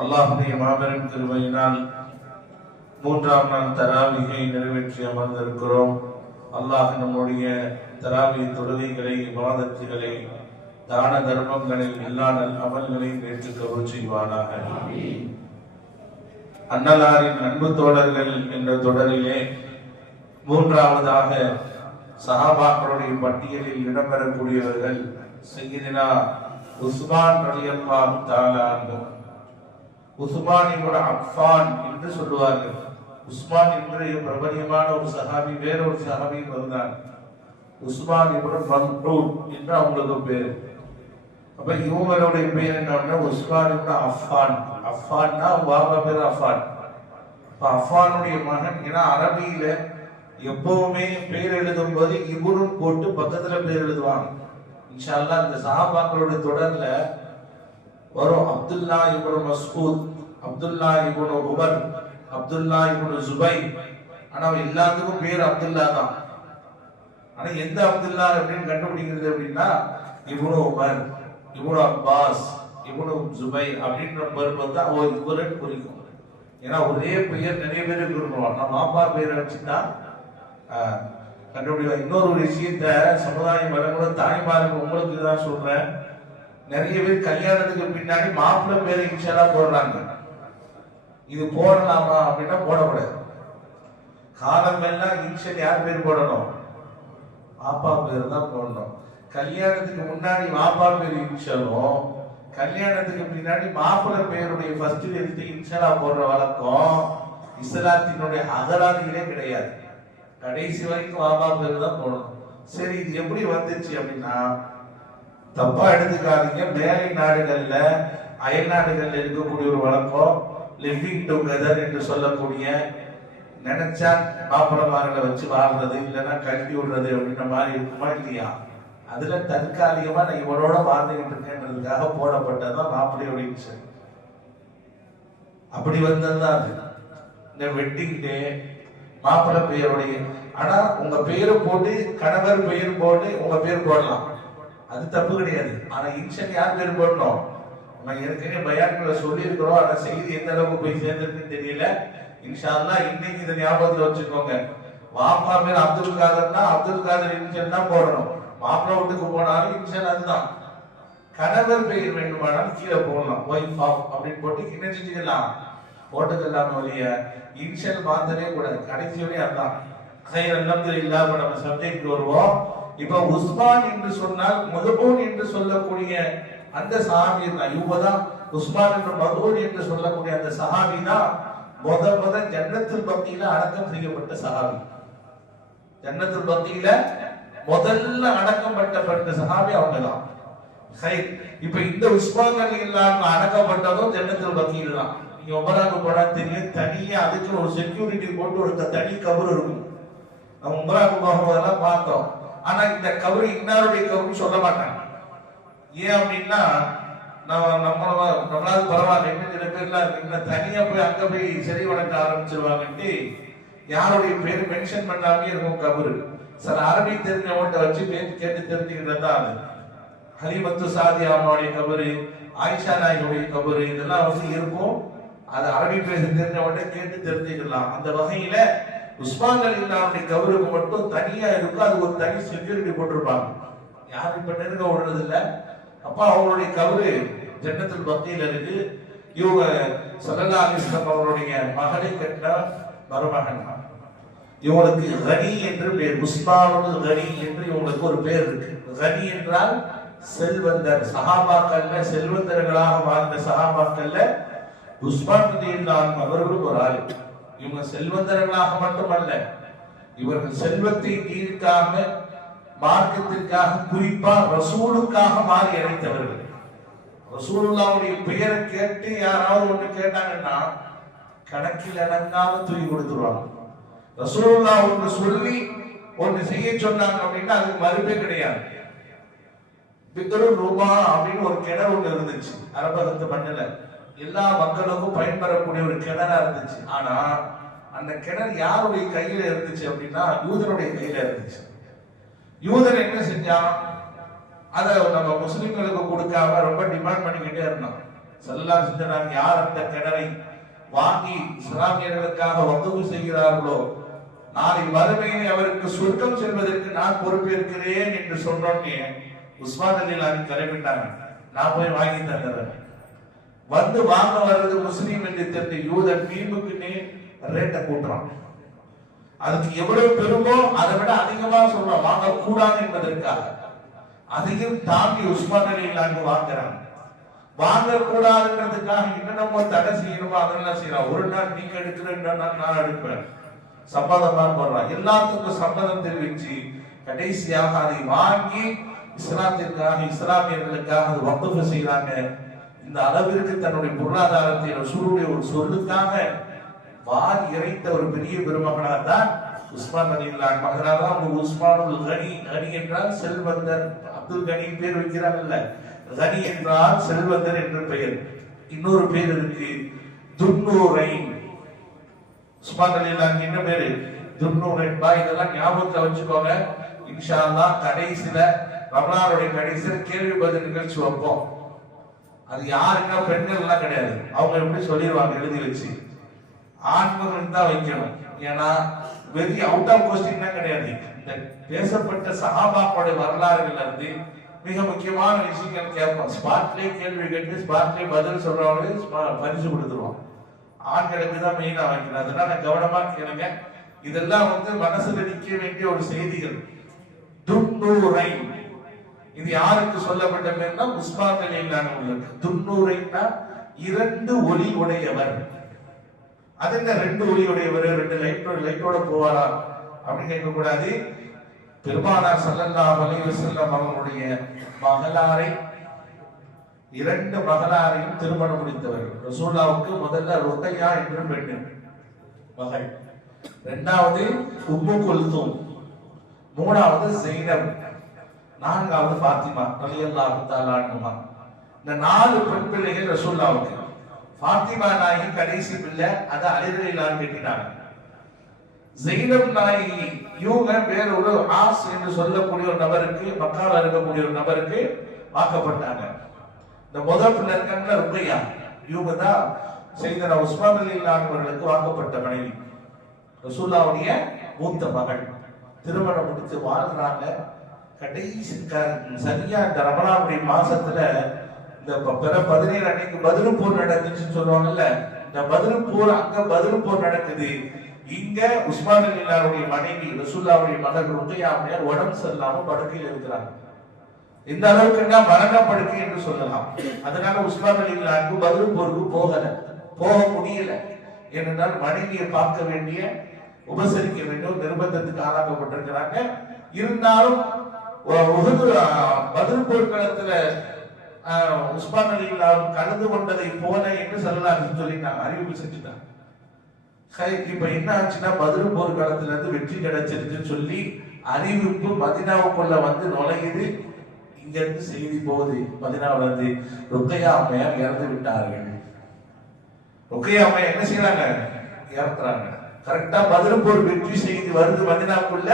அல்லாஹுடைய மாபெரும் திருமையினால் மூன்றாம் நாள் தராவிகை நிறைவேற்றி அமர்ந்திருக்கிறோம். அல்லாஹ் நம்முடைய தராவி தொழுகைகளை விவாதத்துகளை தான தர்மங்களை எல்லா நல் அமல்களையும் ஏற்று கவர் செய்வானாக. அன்னலாரின் அன்பு தோழர்கள் என்ற தொடரிலே மூன்றாவதாக சஹாபாக்களுடைய பட்டியலில் இடம்பெறக்கூடியவர்கள் செய்தினா உஸ்மான் ரலியல்லாஹு தஆலா உஸ்மான் இப்னு அஃபான் என்று சொல்லுவார்கள். உஸ்மான் என்ற பிரபலியமான ஒரு சஹாபி வேற ஒரு சஹாபி வந்தார் உஸ்மான் இப்னு மன்சூர் என்று அவங்களுக்கு பேர். அப்ப இவங்களுடைய பேர் என்ன உஸ்மான் இப்னு அஃபான். அஃபான்னா வாபா பேர் அஃபான். இப்போ அஃபானுடைய மகன் ஏன்னா அரபியில எப்பவுமே பேர் எழுதும் போது இவரும் போட்டு பக்கத்துல பேர் எழுதுவாங்க. இன்ஷால்லா இந்த சஹாபாக்களுடைய தொடர்ல வரும் Abdullah ibn Masud Abdullah ibn Umar Abdullah ibn ஜுபை ஆனா எல்லாத்துக்கும் பேர் அப்துல்லா தான். ஆனா எந்த அப்துல்லா அப்படின்னு கண்டுபிடிக்கிறது அப்படின்னா இப்னு உமர் இப்னு அப்பாஸ் இப்னு ஜுபை அப்படின்ற பேர் பார்த்தா ஓ இவரன் குறிக்கும். ஏன்னா ஒரே பெயர் நிறைய பேருக்கு இருக்கணும் நம்ம அப்பா பெயர் வச்சுட்டா ஆஹ், கண்டுபிடிக்கலாம். இன்னொரு விஷயத்த சமுதாயம் வழங்குற தாய்மார்கள் உங்களுக்கு தான் சொல்றேன். நிறைய பேர் கல்யாணத்துக்கு பின்னாடி மாப்பிள்ளை பேரை இன்ஷாலா போடுறாங்க இது போடலாமா அப்படின்னா போடக்கூடாது. காலம் எல்லாம் இன்ஷியல் யார் பேர் போடணும்? பாப்பா பேர் தான் போடணும். கல்யாணத்துக்கு முன்னாடி மாப்பா பேர் இன்ஷியலும் கல்யாணத்துக்கு பின்னாடி மாப்பிள்ளை பேருடைய ஃபர்ஸ்ட் எழுத்து இன்ஷியலா போடுற வழக்கம் இஸ்லாத்தினுடைய அகராதிகளே கிடையாது. கடைசி வரைக்கும் மாப்பா பேர் தான் போடணும். சரி இது எப்படி வந்துச்சு அப்படின்னா தப்பா எடுத்துக்காதீங்க. மேலை நாடுகள்ல அயல் நாடுகள்ல இருக்கக்கூடிய ஒரு வழக்கம் லிவிங் டுகெதர் என்று சொல்லக்கூடிய நினைச்சா மாப்பிளமார்களை வச்சு வாழ்றது இல்லைன்னா கட்டி விடுறது அப்படின்ற மாதிரி இருக்குமா இல்லையா? அதுல தற்காலிகமா நான் இவனோட வாழ்ந்துகிட்டு இருக்கேன்றதுக்காக போடப்பட்டதுதான் அப்படின்னு சொல்லி அப்படி வந்ததுதான் அது. இந்த வெட்டிங் டே மாப்பிள்ளை பெயருடைய ஆனா உங்க பெயரை போட்டு கணவர் பெயர் போட்டு உங்க பேர் போடலாம். அது தப்பு கிடையாது. ஆனா இன்ஷன் யார் பேர் போடணும்? நம்ம ஏற்கனவே பயான்களை சொல்லியிருக்கிறோம். ஆனா செய்தி எந்த அளவுக்கு போய் சேர்ந்திருக்குன்னு தெரியல. இன்ஷால்லா இன்னைக்கு இதை ஞாபகத்துல வச்சுக்கோங்க. மாப்பா பேர் அப்துல் காதர்னா அப்துல் காதர் இன்ஷன் தான் போடணும். மாப்பிளா வீட்டுக்கு போனாலும் இன்ஷன் அதுதான். கணவர் பெயர் வேண்டுமானாலும் கீழே போடலாம். ஒய்ஃப் ஆஃப் அப்படின்னு போட்டு என்ன செஞ்சுக்கலாம் போட்டுக்கலாம் ஒழிய இன்ஷியல் மாத்தவே கூடாது. கடைசி அதுதான். அதான் தெரியல நம்ம சப்ஜெக்ட் வருவோம். இப்ப உஸ்மான் என்று சொன்னால் மதுபூன் என்று சொல்லக்கூடிய அந்த சஹாபி தான். இவங்க தான் உஸ்மான் என்று மதுபூன் என்று சொல்லக்கூடிய அந்த சஹாபி தான் முத முத ஜன்னத்தில் பக்தியில அடக்கம் செய்யப்பட்ட சஹாபி. ஜன்னத்தில் பக்தியில முதல்ல அடக்கம் பட்டப்பட்ட சஹாபி அவங்க தான். இப்ப இந்த உஸ்மான் இல்லாம அடக்கப்பட்டதும் ஜன்னத்தில் பக்தியில் தான். நீங்க உமராக்கு போனா தெரியும் தனியா அதுக்கு ஒரு செக்யூரிட்டி போட்டு ஒரு தனி கபர் இருக்கும். நம்ம உமராக்கு போகும்போதெல்லாம் பார்த்தோம். ஆனா இந்த கபரு இன்னாருடைய கபரு சொல்ல மாட்டாங்க. ஏன் அப்படின்னா நம்ம நம்மள நம்மளாவது பரவாயில்ல இன்னும் சில பேர்லாம் இன்னும் தனியா போய் அங்க போய் சரி வணக்க ஆரம்பிச்சிருவாங்கன்ட்டு யாருடைய பேர் மென்ஷன் பண்ணாமே இருக்கும் கபரு. சில அரபி தெரிஞ்சவங்கள்ட்ட வச்சு பேர் கேட்டு தெரிஞ்சுக்கிறது தான் அது. ஹலிமத்து சாதி அம்மாவுடைய கபரு ஆயிஷா நாயகுடைய கபரு இதெல்லாம் வந்து இருக்கும். அது அரபி பேச தெரிஞ்சவங்கள்ட்ட கேட்டு தெரிஞ்சுக்கலாம். அந்த வகையில உஸ்மான் அலி அல்லாவுடைய மட்டும் தனியா இருக்கும் அது ஒரு தனி செக்யூரிட்டி போட்டிருப்பாங்க. யாரும் இப்ப நெருங்க விடுறது இல்ல அப்ப அவங்களுடைய கவரு ஜன்னத்துல் பக்தியில இருக்கு. இவங்க சல்லல்லா அலிஸ்லாம் அவருடைய மகளை கட்ட மருமகன். தான். இவங்களுக்கு ரனி என்று பேர். உஸ்மானுல் ரனி என்று இவங்களுக்கு ஒரு பேர் இருக்கு. ரனி என்றால் செல்வந்தர். சகாபாக்கள்ல செல்வந்தர்களாக வாழ்ந்த சகாபாக்கள்ல உஸ்மான் ரலியல்லாஹு அவர்களும் ஒரு ஆளு. இவங்க செல்வந்தர்களாக மட்டுமல்ல இவர்கள் செல்வத்தை தீர்க்காம மார்க்கத்திற்காக குறிப்பா ரசூலுக்காக மாறி அழைத்தவர்கள் ரசூலுல்லாவுடைய பெயரை கேட்டு யாராவது ஒண்ணு கேட்டாங்கன்னா கணக்கில் அடங்காம தூக்கி கொடுத்துருவாங்க. ரசூலுல்லா ஒன்று சொல்லி ஒன்று செய்ய சொன்னாங்க அப்படின்னா அதுக்கு மறுப்பே கிடையாது. பித்தரு ரூபா அப்படின்னு ஒரு கிணறு ஒண்ணு இருந்துச்சு. அரபகத்து மண்ணில். எல்லா மக்களுக்கும் பயன்பெறக்கூடிய ஒரு கிணறா இருந்துச்சு. ஆனா அந்த கிணறு யாருடைய கையில இருந்துச்சு அப்படின்னா யூதனுடைய கையில இருந்துச்சு. யூதன் என்ன செஞ்சான் அதை நம்ம முஸ்லிம்களுக்கு கொடுக்காம ரொம்ப டிமாண்ட் பண்ணிக்கிட்டே இருந்தான். செல்லா செஞ்சனார் யார் அந்த கிணறை வாங்கி இஸ்லாமியர்களுக்காக வகுப்பு செய்கிறார்களோ நாளை வறுமையை அவருக்கு சொர்க்கம் செல்வதற்கு நான் பொறுப்பேற்கிறேன் என்று சொன்னோன்னே உஸ்மான் அலி தலைவிட்டாங்க நான் போய் வாங்கி தந்துடுறேன். வந்து வாங்க வர்றது முஸ்லீம் என்று தெரிஞ்ச யூதன் மீமுக்குன்னே ரேட்டை கூட்டுறான். அதுக்கு எவ்வளவு பெருமோ அதை விட அதிகமா சொல்றான். வாங்க கூடாது என்பதற்காக. அதையும் தாண்டி உஸ்மான் அலி லாரி வாங்குறாங்க வாங்க கூடாதுன்றதுக்காக என்னென்னமோ தடை செய்யணுமோ அதெல்லாம் செய்யறான். ஒரு நாள் நீங்க எடுக்கிற நாள் நான் எடுப்பேன். சம்மதமா போடுறான் எல்லாத்துக்கும் சம்மதம் தெரிவிச்சு கடைசியாக அதை வாங்கி இஸ்லாத்திற்காக இஸ்லாமியர்களுக்காக அது வகுப்பு செய்யறாங்க இந்த அளவிற்கு தன்னுடைய பொருளாதாரத்தை ரசூருடைய ஒரு சொல்லுக்காக வார் இறைத்த ஒரு பெரிய பெருமகனார் தான் உஸ்மான் அலிலான் மகனார் தான் அவங்க உஸ்மானுல் கனி கனி என்றால் செல்வந்தர். அப்துல் கனி பேர் வைக்கிறாங்கல்ல. கனி என்றால் செல்வந்தர் என்று பெயர். இன்னொரு பேர் இருக்கு துன்னூரை. உஸ்மான் அலிலான் என்ன பேரு? துன்னூரை பா இதெல்லாம் ஞாபகத்தை வச்சுக்கோங்க. இன்ஷா அல்லாஹ் கடைசியில ரமணாருடைய கடைசியில கேள்வி பதில் நிகழ்ச்சி வைப்போம். அது யாருன்னா பெண்கள் எல்லாம் கிடையாது. அவங்க எப்படி சொல்லிடுவாங்க எழுதி வச்சு. ஆண்மகன் தான் வைக்கணும். ஏன்னா வெரி அவுட் ஆஃப் கொஸ்டின் தான் கிடையாது. இந்த பேசப்பட்ட சகாபாக்களுடைய வரலாறுகள்ல இருந்து மிக முக்கியமான விஷயங்கள் கேட்போம். ஸ்பாட்லயே கேள்வி கேட்டு ஸ்பாட்லயே பதில் சொல்றவங்களுக்கு ஸ்பா- பரிசு கொடுத்துருவோம். ஆண்களுக்கு தான் மெயினா வைக்கணும்? அதனால கவனமா கேளுங்க. இதெல்லாம் வந்து மனசுல நிக்க வேண்டிய ஒரு செய்திகள். துன்னூரை இது யாருக்கு சொல்லப்பட்ட பேர்னா உஸ்மான் உள்ள துன்னூரைனா இரண்டு ஒளி உடையவர். அது என்ன ரெண்டு ஒளி உடையவர்? ரெண்டு லைட் லைட்டோட போவாரா? அப்படின்னு கேட்க கூடாது பெருமானார் சல்லல்லா வலிவு செல்லம் அவர்களுடைய மகளாரை இரண்டு மகளாரையும் திருமணம் முடித்தவர். ரசூல்லாவுக்கு முதல்ல ருக்கையா என்று பெண்ணு. மகள். இரண்டாவது உம்மு குல்தூம். மூணாவது ஜெய்னப். நான்காவது பாத்திமா ரலியல்லா தஆலா இந்த நாலு பெண் பிள்ளைகள் ரசூல்லாவுக்கு பாத்திமா நாயகி கடைசி பிள்ளை அதை அலிரலிலான் கட்டினாங்க ஜெயினம் நாயகி இவங்க வேற ஒரு ஆஸ் என்று சொல்லக்கூடிய ஒரு நபருக்கு மக்கால இருக்கக்கூடிய ஒரு நபருக்கு வாக்கப்பட்டாங்க இந்த முதல் பிள்ளை இருக்காங்களா ருக்கையா இவங்க தான் செய்தன உஸ்மான் அலி அவர்களுக்கு வாக்கப்பட்ட மனைவி. ரசூல்லாவுடைய மூத்த மகள். திருமணம் முடித்து வாழ்கிறாங்க கடைசி க- சரியா இந்த ரமலானுடைய மாசத்துல இந்த பிற பதினேழு அன்னைக்கு பதில் போர் நடந்துச்சுன்னு சொல்லுவாங்கல்ல இந்த பதில் போர் அங்க பதில் போர் நடக்குது. இங்க உஸ்மான் அல்லாவுடைய மனைவி ரசூல்லாவுடைய மகள் ருக்கையாமையார் உடம்பு சரியில்லாம படுக்கையில் இருக்கிறாங்க. இந்த அளவுக்குன்னா மரண படுக்கை என்று சொல்லலாம். அதனால உஸ்மான் அல்லாவுக்கு பதில் போருக்கு போகல. போக முடியல. ஏனென்றால் மனைவியை பார்க்க வேண்டிய உபசரிக்க வேண்டிய நிர்பந்தத்துக்கு ஆளாக்கப்பட்டிருக்கிறாங்க. இருந்தாலும் பதில் போர்க்களத்துல அஹ், உஸ்மான் அலிலாரும் கலந்து கொண்டதை போல என்று சொல்லலாம் நான் அறிவிப்பு செஞ்சுட்டாங்க இப்ப என்ன ஆச்சுன்னா பதில் போர்க்களத்துல இருந்து வெற்றி கிடைச்சிருச்சுன்னு சொல்லி அறிவிப்பு மதினாவுக்குள்ள வந்து நுழையுது. இங்க இருந்து செய்தி போகுது. மதினாவில இருந்து ருக்கையா அம்மையார் இறந்து விட்டார்கள். ருக்கையா அம்மையா என்ன செய்யறாங்க? இறந்துறாங்க கரெக்டா பதில் போர் வெற்றி செய்தி வருது மதினாவுக்குள்ள.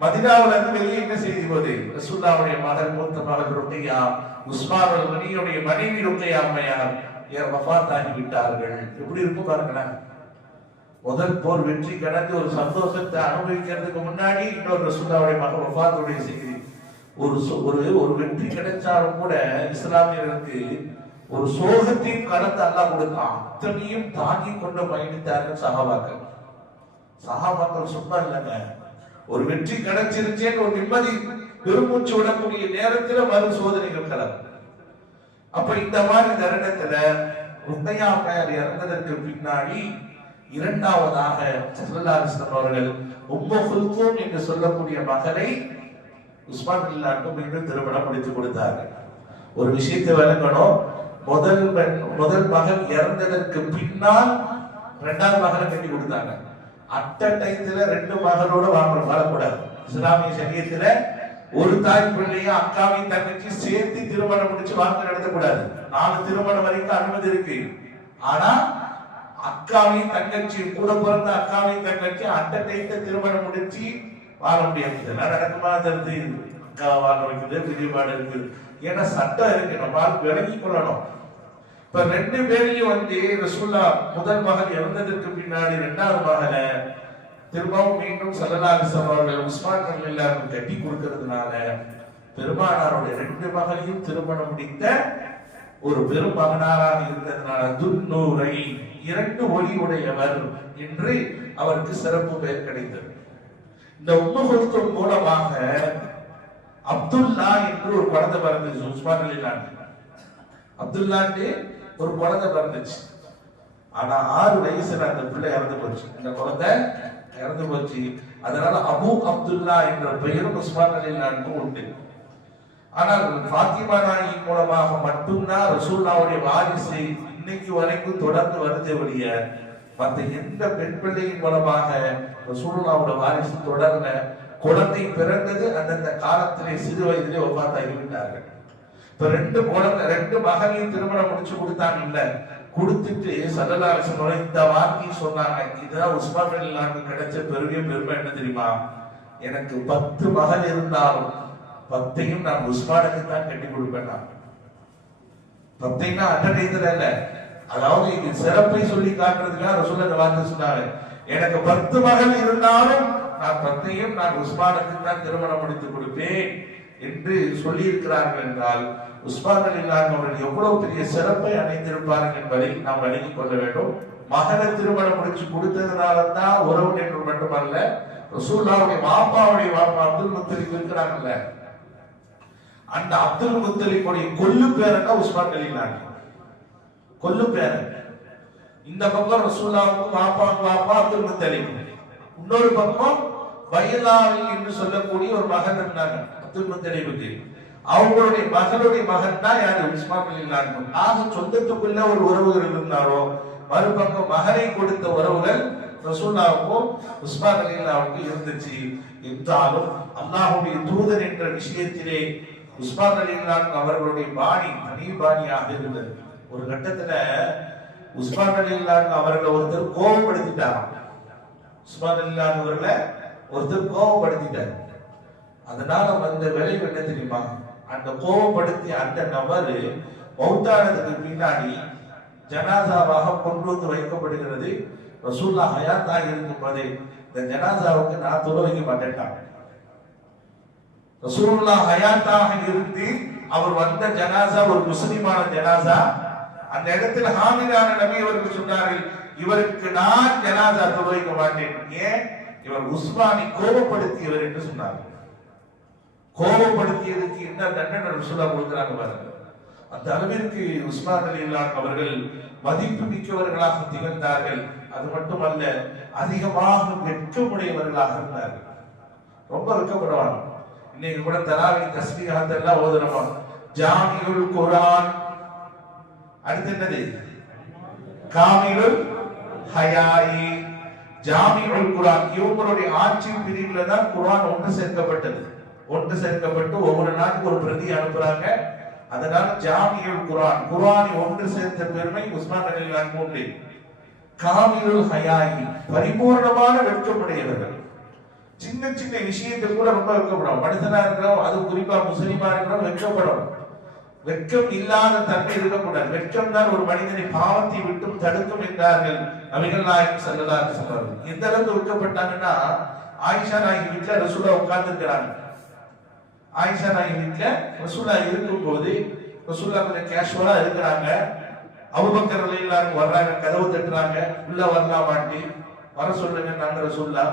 மதினாவுல இருந்து வெளியே என்ன செய்தி போது ரசூல்லாவுடைய மகன் மூத்த மகன் ருக்கையா உஸ்மான் மணியுடைய மனைவி ருக்கையா அம்மையார் வஃபாத் வஃபாத்தாகி விட்டார்கள். எப்படி இருக்கும் பாருங்களேன். முதல் போர் வெற்றி கடந்து ஒரு சந்தோஷத்தை அனுபவிக்கிறதுக்கு முன்னாடி இன்னொரு ரசூல்லாவுடைய மகன் வஃபாத்துடைய செய்தி. ஒரு ஒரு ஒரு வெற்றி கிடைச்சாலும் கூட இஸ்லாமியர்களுக்கு ஒரு சோகத்தையும் கடந்து அல்லாஹ் கொடுத்தான். அத்தனையும் தாங்கி கொண்டு பயணித்தார்கள் சஹாபாக்கள். சஹாபாக்கள் சும்மா இல்லைங்க ஒரு வெற்றி கிடைச்சிருச்சேன்னு ஒரு நிம்மதி பெருமூச்சு விடக்கூடிய நேரத்துல மறு சோதனைகள் கலரும் அப்ப இந்த மாதிரி தருணத்துல ருக்கையா அம்மையார் இறந்ததற்கு பின்னாடி இரண்டாவதாக ஸல்லல்லாஹு அவர்கள் உம்மு குல்தூம் என்று சொல்லக்கூடிய மகளை உஸ்மான் இல்லாக்கும் மீண்டும் திருமணம் முடித்து கொடுத்தார்கள். ஒரு விஷயத்தை விளங்கணும். முதல் பெண் முதல் மகள் இறந்ததற்கு பின்னால் இரண்டாவது மகளை கட்டி கொடுத்தாங்க. அட்ட டைத்துல ரெண்டு மகளோட வாங்க வாழக்கூடாது. இஸ்லாமிய சரியத்துல ஒரு தாய் பிள்ளையும் அக்காவையும் தங்கச்சி சேர்த்து திருமணம் முடிச்சு வாழ்க்கை நடத்தக்கூடாது. நாலு திருமணம் வரைக்கும் அனுமதி இருக்கு. ஆனா அக்காவையும் தங்கச்சி கூட பிறந்த அக்காவையும் தங்கச்சி அட்ட டைத்த திருமணம் முடிச்சு வாழ முடியாது. இதெல்லாம் நடக்குமா? தெரிஞ்சு அக்கா வாழ வைக்கிறது விதிபாடு இருக்குது. ஏன்னா சட்டம் இருக்கு. நம்ம விளங்கி கொள்ளணும். இப்ப ரெண்டு பேரையும் வந்து ரசூல்லா முதல் மகன் இறந்ததற்கு பின்னாடி இரண்டாவது மகனை திரும்பவும் மீண்டும் சல்லல்லாஹு அவர்கள் உஸ்மான் எல்லாரும் கட்டி கொடுக்கறதுனால பெருமானாருடைய ரெண்டு மகளையும் திருமணம் முடித்த ஒரு பெரும் மகனாராக இருந்ததுனால துன்னூரை இரண்டு ஒளி உடையவர் என்று அவருக்கு சிறப்பு பெயர் கிடைத்தது. இந்த உம்மகுல்தும் மூலமாக அப்துல்லா என்று ஒரு குழந்தை பிறந்தது உஸ்மான் அலிலான் அப்துல்லாண்டு ஒரு குழந்தை பிறந்துச்சு. ஆனா ஆறு வயசுல அந்த பிள்ளை இறந்து போச்சு. அந்த குழந்தை இறந்து போச்சு. அதனால அபு அப்துல்லா என்ற பெயரும் உஸ்மான் அலிலானுக்கும் உண்டு. ஆனால் பாத்திமா நாயகி மூலமாக மட்டும்தான் ரசூல்லாவுடைய வாரிசு இன்னைக்கு வரைக்கும் தொடர்ந்து வருது ஒழிய மற்ற எந்த பெண் பிள்ளையின் மூலமாக ரசூல்லாவோட வாரிசு தொடர்ந்த குழந்தை பிறந்தது அந்தந்த காலத்திலே சிறு வயதிலே ஒப்பாத்தாகி விட்டார்கள். இப்ப ரெண்டு குழந்தை ரெண்டு மகனையும் திருமணம் முடிச்சு கொடுத்தாங்க இல்ல கொடுத்துட்டு சல்லல்லாஹு இந்த வார்த்தையை சொன்னாங்க. இதுதான் உஸ்மான் கிடைச்ச பெரிய பெருமை என்ன தெரியுமா? எனக்கு பத்து மகள் இருந்தாலும் பத்தையும் நான் உஸ்மானுக்கு தான் கட்டி கொடுப்பேன்? நான் பத்தைன்னா அட்டடையத்துல இல்ல. அதாவது இது சிறப்பை சொல்லி காட்டுறதுக்காக ரசூல் அந்த வார்த்தை சொன்னாங்க. எனக்கு பத்து மகள் இருந்தாலும் நான் பத்தையும் நான் உஸ்மானுக்கு தான் திருமணம் முடித்து கொடுப்பேன். என்று சொல்லியிருக்கிறார்கள் என்றால் உஸ்மான் அலிலான் அவர்கள் எவ்வளவு பெரிய சிறப்பை அடைந்திருப்பார்கள் என்பதை நாம் வழங்கிக் கொள்ள வேண்டும். மகனை திருமணம் முடிச்சு கொடுத்ததுனால தான் உறவு என்று மட்டுமல்ல ரசூல்லாவுடைய மாப்பாவுடைய மாப்பா அப்துல் முத்தலிப் இருக்கிறாங்கல்ல. அந்த அப்துல் முத்தலிப்புடைய கொல்லு பேரன் உஸ்மான் அலிலான் கொல்லு பேரன் இந்த பக்கம் ரசூல்லாவுக்கும் வாப்பாங்க மாப்பா அப்துல் முத்தலிப். இன்னொரு பக்கம் வயலாவி என்று சொல்லக்கூடிய ஒரு மகன் இருந்தாங்க. அப்துல் முத்தலிபுக்கு அவங்களுடைய மகளுடைய மகன் தான் யாரு? உஸ்மான் அலிலான் ஆக சொந்தத்துக்குள்ள ஒரு உறவுகள் இருந்தாரோ மறுபக்கம் மகனை கொடுத்த உறவுகள் ரசூல்லாவுக்கும் உஸ்மா அலிலாவுக்கும் இருந்துச்சு. இருந்தாலும் அல்லாஹுடைய தூதர் என்ற விஷயத்திலே உஸ்மான் அலிலான் அவர்களுடைய பாணி தனி பாணியாக இருந்தது. ஒரு கட்டத்துல உஸ்மான் அலிலான் அவர்களை ஒருத்தர் கோபப்படுத்திட்டாராம் உஸ்மா அலிலான் அவர்களை ஒருத்தர் கோபப்படுத்திட்டார் அதனால வந்த விளைவு என்ன தெரியுமா? அந்த கோபப்படுத்திய அந்த நபர் மௌத்தானதுக்கு பின்னாடி ஜனாசாவாக கொண்டு வந்து வைக்கப்படுகிறது. ரசூல்லா ஹயாத்தாக இருக்கும் இந்த ஜனாசாவுக்கு நான் துணை வைக்க மாட்டேன்ட்டான். ரசூல்லா ஹயாத்தாக இருந்து அவர் வந்த ஜனாசா ஒரு முஸ்லிமான ஜனாசா. அந்த இடத்துல ஹாமிதான நபி அவர்கள் சொன்னார்கள் இவருக்கு நான் ஜனாசா துணை வைக்க மாட்டேன். ஏன்? இவர் உஸ்மானி கோபப்படுத்தியவர் என்று சொன்னார்கள். கோபப்படுத்தியதுக்கு என்ன தண்டனை ரசூலா கொடுக்குறாங்க பாருங்க. அந்த அளவிற்கு உஸ்மான் அலி அவர்கள் மதிப்பு மிக்கவர்களாக திகழ்ந்தார்கள். அது மட்டுமல்ல அதிகமாக வெட்கமுடையவர்களாக இருந்தார்கள். ரொம்ப வெட்கப்படுவாங்க. இன்னைக்கு கூட தராவி தஸ்மீகாத் எல்லாம் ஓதுனமா ஜாமியுல் குரான். அடுத்து என்னது? காமிலுல் ஹயாயி. ஜாமியுல் குரான். இவங்களுடைய ஆட்சி பிரிவுல தான் குரான் ஒன்று சேர்க்கப்பட்டது. ஒன்று சேர்க்கப்பட்டு ஒவ்வொரு நாட்டுக்கு ஒரு பிரதி அனுப்புறாங்க. அதனால ஜாமியுல் குரான் குரானை ஒன்று சேர்த்த பெருமை உஸ்மான் அலி உண்டு. காமிலுல் ஹயாயி பரிபூர்ணமான வெட்கமுடையவர்கள். சின்ன சின்ன விஷயத்தை கூட ரொம்ப வெட்கப்படும். மனிதனா இருக்கிறோம் அது குறிப்பா முஸ்லீமா இருக்கிறோம் வெட்கப்படும். வெட்கம் இல்லாத தன்மை இருக்கக்கூடாது. வெட்கம் தான் ஒரு மனிதனை பாவத்தை விட்டும் தடுக்கும் என்றார்கள் நபிகள் நாயகம் செல்லலாக சொன்னார்கள் எந்த அளவுக்கு வெட்கப்பட்டாங்கன்னா ஆயிஷா நாயகி வீட்டுல ரசூலா உட்கார்ந்து இருக்கிறாங்க ஆயிஷா நாயகி வீட்டில் ரசூலா இருக்கும் போது ரசூலா கொஞ்சம் கேஷுவலா இருக்கிறாங்க. அவுபக்கர் எல்லாரும் வர்றாங்க கதவு தட்டுறாங்க. உள்ள வரலாமாட்டி வர சொல்லுங்க நாங்க ரசூல்லா.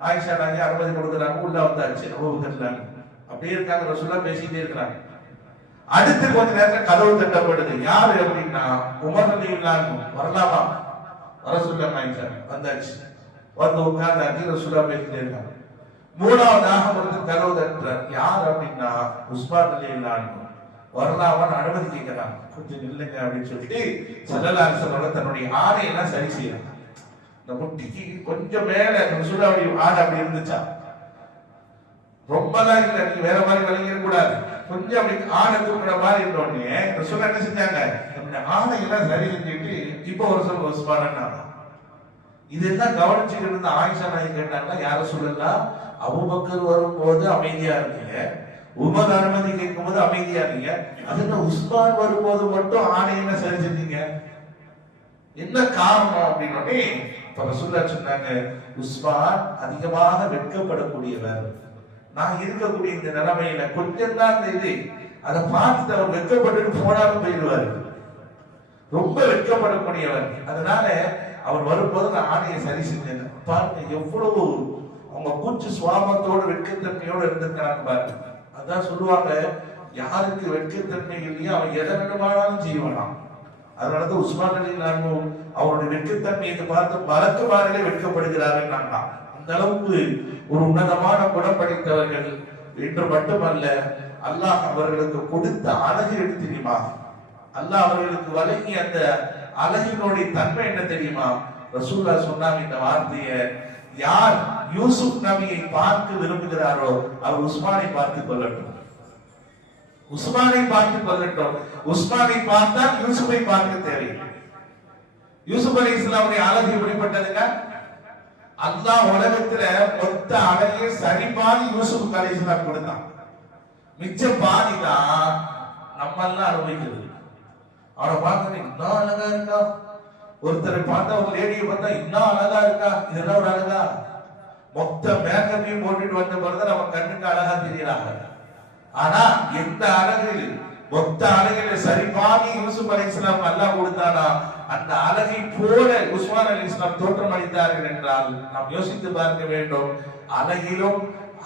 ஆயிஷா நாயகி அனுமதி கொடுக்குறாங்க உள்ள வந்தாச்சு அபுபக்கர் அப்படியே இருக்காங்க ரசூல்லா பேசிட்டே இருக்கிறாங்க. அடுத்து கொஞ்ச நேரத்துல கதவு தட்டப்படுது. யாரு அப்படின்னா உமர் அலி வரலாமா? வர சொல்ல ஆயிஷா. வந்தாச்சு. வந்து உட்கார்ந்தாச்சு ரசூல்லா பேசிட்டே இருக்காங்க. மூணாவதாக ஒருத்தர் கதவு யார் அப்படின்னா உஸ்மான் அலி வரலாமான்னு அனுமதி கேட்கிறான். கொஞ்சம் நில்லுங்க அப்படின்னு சொல்லிட்டு சல்லல்லாசனோட தன்னுடைய ஆடையெல்லாம் சரி செய்யறான் இந்த முட்டிக்கு கொஞ்சம் மேல அப்படி ஆடை அப்படி இருந்துச்சா? ரொம்ப தான் இல்லை நீங்க வேற மாதிரி விளங்கிட கூடாது கொஞ்சம் அப்படி ஆடை தூக்குற மாதிரி இருந்தோடனே ரசூலா என்ன செஞ்சாங்க? அந்த ஆடையெல்லாம் சரி செஞ்சுட்டு இப்போ ஒரு சொல் உஸ்மானா இதெல்லாம் கவனிச்சுக்கிட்டு இருந்த ஆயிஷா நாய் கேட்டாங்கன்னா யார சொல்லலாம் அபுபக்கர் வரும்போது அமைதியா இருந்தீங்க. உமர் அனுமதி கேட்கும்போது அமைதியா அது என்ன உஸ்மான் வரும்போது மட்டும் ஆணை சரி செஞ்சீங்க என்ன காரணம் அப்படின்னு இப்ப ரசூல்லா சொன்னாங்க உஸ்மான் அதிகமாக வெட்கப்படக்கூடியவர். நான் இருக்கக்கூடிய இந்த நிலைமையில கொஞ்சம் தான் இந்த இது அதை பார்த்துட்டு அவர் வெட்கப்பட்டு போனாலும் போயிடுவாரு. ரொம்ப வெட்கப்படக்கூடியவர். அதனால அவர் வரும்போது நான் ஆணையை சரி செஞ்சேன். பாருங்க எவ்வளவு அவங்க மூச்சு சுவாபத்தோடு வெட்கத்தன்மையோடு இருந்திருக்கிறாங்க பாருங்க அதான் சொல்லுவாங்க யாருக்கு வெட்கத்தன்மை இல்லையோ அவன் எதை வேண்டுமானாலும் செய்வானாம். அதனாலதான் உஸ்மான் அலி நானு அவருடைய வெட்கத்தன்மையை பார்த்து மலக்குமாரிலே வெட்கப்படுகிறார்கள் நாங்களாம் அந்த அளவுக்கு ஒரு உன்னதமான குணம் படைத்தவர்கள் என்று மட்டுமல்ல அல்லாஹ் அவர்களுக்கு கொடுத்த அழகு எடுத்து தெரியுமா? அல்லாஹ் அவர்களுக்கு வழங்கிய அந்த அழகினுடைய தன்மை என்ன தெரியுமா? ரசூல்லா சொன்னாங்க இந்த வார்த்தையை. யார் யூசுப் நபியை பார்க்க விரும்புகிறாரோ அவர் உஸ்மானை பார்த்து கொள்ளட்டும். உஸ்மானை பார்த்து கொள்ளட்டும். உஸ்மானை பார்த்தால் யூசுப்பை பார்க்க தேவையில்லை யூசுப் அலி இஸ்லாமுடைய அழகு எப்படிப்பட்டதுங்க? அல்லாஹ் உலகத்துல மொத்த அழகையே சரி பாதி யூசுப் அலி இஸ்லாம் கொடுத்தான். மிச்ச பாதி தான் நம்ம எல்லாம் அனுபவிக்கிறது. அவரை பார்க்கணும் இன்னும் அழகா இருக்கான் ஒருத்தரை பார்த்தா ஒரு லேடியை பார்த்தா இன்னும் அழகா இருக்கா? இதெல்லாம் ஒரு அழகா? மொத்த மேக்கப்பையும் போட்டுட்டு வந்த பிறகு நம்ம கண்ணுக்கு அழகா தெரியறாங்க. ஆனா எந்த அழகில் மொத்த அழகில் சரிபாதி யூசுப் அலி இஸ்லாம் அல்லா கொடுத்தானா? அந்த அழகை போல உஸ்மான் அலி இஸ்லாம் தோற்றம் அளித்தார்கள் என்றால் நாம் யோசித்து பார்க்க வேண்டும். அழகிலும்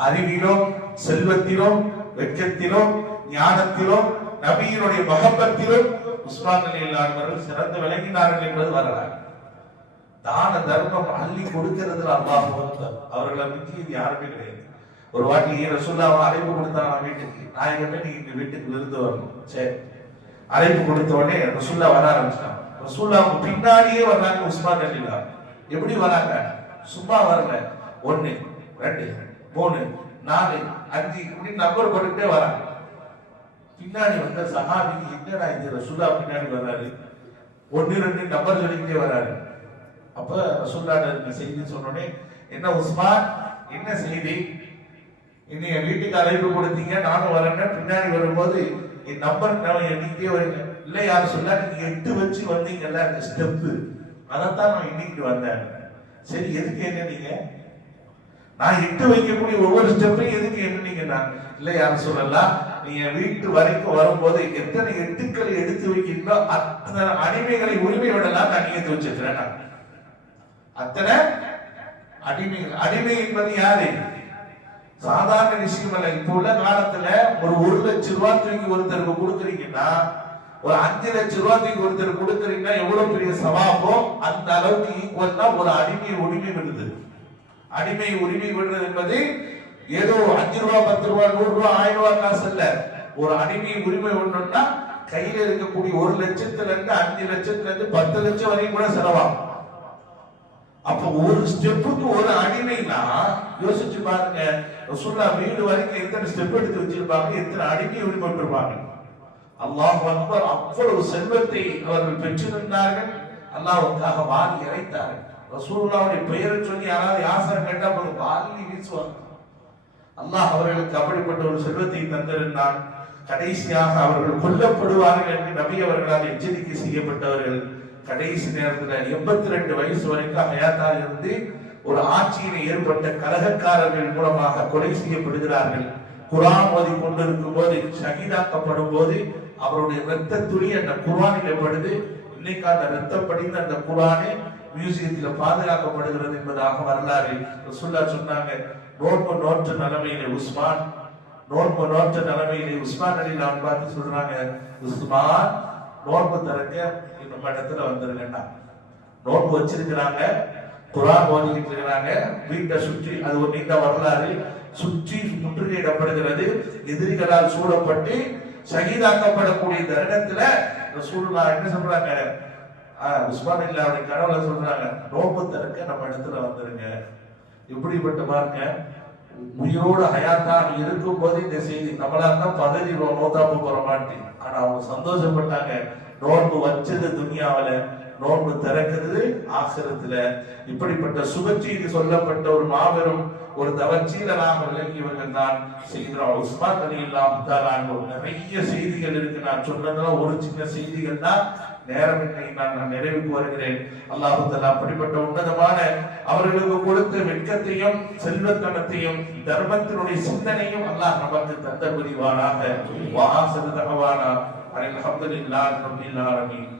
அறிவிலும் செல்வத்திலும் வெட்கத்திலும் ஞானத்திலும் நபியினுடைய மகப்பத்திலும் உஸ்மான் அலி அவர்கள் சிறந்து விளங்கினார்கள் என்பது வரலாறு. தான தர்மம் அள்ளி கொடுக்கிறதுல அல்லாஹ் ஒருத்தர் அவர்களை மிஞ்சி யாருமே கிடையாது. ஒரு வாட்டி ரசூல்லாவை அழைப்பு கொடுத்தாங்க வீட்டுக்கு. நான் நாயகமே நீங்க இந்த வீட்டுக்கு விருந்து வரணும். சரி அழைப்பு கொடுத்த உடனே ரசூல்லா வர ஆரம்பிச்சிட்டாங்க. ரசூல்லாவுக்கு பின்னாடியே வர்றாங்க உஸ்மான் அலிலா எப்படி வராங்க? சும்மா வரல. ஒன்னு ரெண்டு மூணு நாலு அஞ்சு இப்படி நம்பர் போட்டுக்கிட்டே வராங்க. பின்னாடி வந்த சஹாபிக்கு என்னடா இது? ரசூல்லா பின்னாடி வர்றாரு. ஒன்னு ரெண்டு நம்பர் சொல்லிக்கிட்டே வர்றாரு. அப்ப ரசூல்லாட்ட இருக்க செய்தி சொன்னோடனே என்ன உஸ்மான்? என்ன செய்தி? என் வீட்டுக்கு அழைப்பு கொடுத்தீங்க நானும் வரேன்னா பின்னாடி வரும்போது என் நம்பர் எண்ணிக்கிட்டே வரீங்க இல்ல யார் சொல்ல நீங்க எட்டு வச்சு வந்தீங்கல்ல அந்த ஸ்டெப்பு அதைத்தான் நான் இன்னைக்கு வந்தேன். சரி எதுக்கு என்ன நீங்க நான் எட்டு வைக்கக்கூடிய ஒவ்வொரு ஸ்டெப்பையும் எதுக்கு எண்ணுனீங்கன்னா. இல்ல யார் சொல்லலாம் நீங்க வீட்டு வரைக்கும் வரும்போது எத்தனை எட்டுக்களை எடுத்து வைக்கிறீங்களோ அத்தனை அடிமைகளை உரிமை விடலாம் நான் நீங்க வச்சிருக்கிறேன். அத்தனை அடிமைகள். அடிமை என்பது யாரு? சாதாரண விஷயம் அல்ல. இப்ப உள்ள காலத்துல ஒரு ஒரு லட்சம் ரூபாய் தூக்கி ஒருத்தருக்கு கொடுக்குறீங்கன்னா ஒரு அஞ்சு லட்சம் ரூபாய் தூக்கி ஒருத்தருக்கு கொடுக்குறீங்கன்னா எவ்வளவு பெரிய சவாபோ அந்த அளவுக்கு ஈக்குவல் தான் ஒரு அடிமை உரிமை விடுது. அடிமை உரிமை விடுறது என்பது ஏதோ அஞ்சு ரூபா பத்து ரூபா நூறு ரூபா ஆயிரம் ரூபாய் காசு இல்ல. ஒரு அடிமை உரிமை ஒண்ணுன்னா கையில இருக்கக்கூடிய ஒரு லட்சத்துல இருந்து அஞ்சு லட்சத்துல இருந்து பத்து லட்சம் வரைக்கும் கூட செலவாகும். அப்ப ஒரு ஸ்டெப்புக்கு ஒரு அடிமைனா யோசிச்சு பாருங்க ரசூல்லா வீடு வரைக்கும் எத்தனை ஸ்டெப் எடுத்து வச்சிருப்பாங்க எத்தனை அடிமை உரிமைப்பட்டிருப்பாங்க. அல்லாஹ் அக்பர் அவ்வளவு செல்வத்தை அவர்கள் பெற்றிருந்தார்கள். அல்லாஹ்வுக்காக வாரி இறைத்தார்கள். ரசூல்லாவுடைய பெயரை சொல்லி யாராவது யாசனம் கேட்டா போதும். வாரி வீசுவாங்க. அல்லாஹ் அவர்களுக்கு அப்படிப்பட்ட ஒரு செல்வத்தை தந்திருந்தான் கடைசியாக அவர்கள் கொல்லப்படுவார்கள் என்று நபி அவர்களால் எச்சரிக்கை செய்யப்பட்டவர்கள் கடைசி நேரத்துல எண்பத்தி ரெண்டு வயசு வரைக்கும் ஹயாத்தா இருந்து ஒரு ஆட்சியில் ஏற்பட்ட கலகக்காரர்கள் மூலமாக கொலை செய்யப்படுகிறார்கள். குரான் ஓதி கொண்டிருக்கும் போது ஷஹீதாக்கப்படும் போது அவருடைய இரத்த துளி அந்த குரானில் படுது. இன்னைக்கு அந்த ரத்தம் படிந்த அந்த குரானே மியூசியத்தில் பாதுகாக்கப்படுகிறது என்பதாக வரலாறு சொன்னாங்க. நோன்பு நோற்ற நிலைமையிலே உஸ்மான் நோன்பு நோற்ற நிலைமையிலே உஸ்மான் அலி நான் பார்த்து சொல்றாங்க உஸ்மான் நோன்பு திறக்க நம்ம இடத்துல வந்துருங்கண்ணா. நோன்பு வச்சிருக்கிறாங்க குரான் ஓதிக்கிட்டு இருக்கிறாங்க வீட்டை சுற்றி அது ஒரு நீண்ட வரலாறு சுற்றி முற்றுகையிடப்படுகிறது எதிரிகளால் சூழப்பட்டு சகிதாக்கப்படக்கூடிய தருணத்துல ரசூலுல்லா என்ன சொல்றாங்க? உஸ்மான் இல்ல கடவுளை சொல்றாங்க நோன்பு திறக்க நம்ம இடத்துல வந்துருங்க. இப்படிப்பட்ட பாருங்க உயிரோடு ஹயாத்தா இருக்கும் போது இந்த செய்தி நம்மளா தான் பதவி நோதாப்பு போற மாட்டேன். ஆனா அவங்க சந்தோஷப்பட்டாங்க. நோன்பு வச்சது துனியாவில நோன்பு திறக்கிறது ஆசிரத்துல. இப்படிப்பட்ட சுப சொல்லப்பட்ட ஒரு மாபெரும் ஒரு தவச்சீலராக விளங்கியவர்கள் தான் செய்கிற உஸ்மான் அலி இல்லாம நிறைய செய்திகள் இருக்கு. நான் சொன்னதெல்லாம் ஒரு சின்ன செய்திகள் தான். நேரம் இல்லை நான் நான் நிறைவுக்கு வருகிறேன் அல்லாஹுத்தல் அப்படிப்பட்ட உன்னதமான அவர்களுக்கு கொடுத்த வெட்கத்தையும் செல்வத்தனத்தையும் தர்மத்தினுடைய சிந்தனையும் அல்லாஹ் நமக்கு தந்த புரிவானாக வாசல் தகவானா அல்ஹம்துலில்லாஹி ரப்பில் ஆலமீன்.